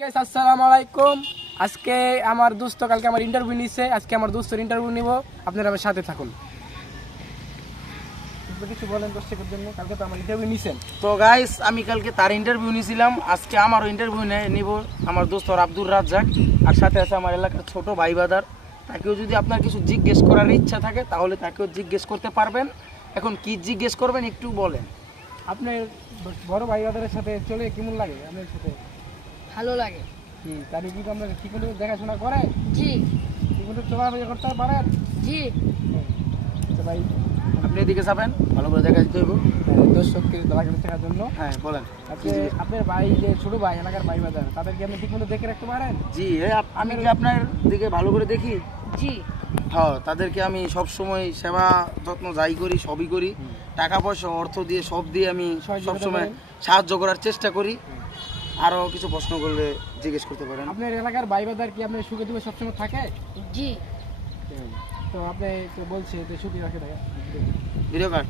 Guys আসসালামু আলাইকুম। আজকে আমার দোস্ত কালকে আমার ইন্টারভিউ নিছে, আজকে আমার দোস্তের ইন্টারভিউ নিব। আপনারা আমার সাথে থাকুন। কিছু বলেন দর্শকের জন্য, কালকে তো আমার ইন্টারভিউ নিছেন। তো গাইস আমি কালকে তার ইন্টারভিউ নিয়েছিলাম, আজকে আমারও ইন্টারভিউ নিব আমার দোস্ত আব্দুর রাজ্জাক, আর সাথে আছে আমার এলাকার ছোট ভাই বাদার। তাকেও যদি আপনার কিছু জিজ্ঞেস করার ইচ্ছা থাকে তাহলে তাকেও জিজ্ঞেস করতে পারবেন। এখন কি জিজ্ঞেস করবেন একটু বলেন। আপনার বড় ভাই বাদারের সাথে চলে কেমন লাগে? আপনার সাথে ভালো লাগে। তারই কি আমরা ঠিক মতো দেখাশোনা করে জি ঠিক মতো চলাফেরা করতে পারেন? জি তো ভাই আপনি এদিকে যাবেন, ভালো করে দেখা দিতে হইব। দর্শককে দলাকে দেখার জন্য হ্যাঁ বলেন। আপনার ভাই যে ছোট ভাই এলাকার ভাই বাদার, তাদেরকে আপনি ঠিক মতো দেখে রাখতে পারেন? জি আমি কি আপনার দিকে ভালো করে দেখি? জি হ্যাঁ, তাদেরকে আমি সব সময় সেবা যত্ন যাই করি সবই করি, টাকা পয়সা অর্থ দিয়ে সব দিয়ে আমি সব সময় সাহায্য করার চেষ্টা করি। আরো কিছু প্রশ্ন করলে জিজ্ঞেস করতে পারেন। আপনার এলাকার ভাই বাদার কি আপনার সুখে দুঃখে সবসময় থাকে? জি তো আপনি তো বলছে যে সুখী রাখে থাকে ভিডিও কার্ড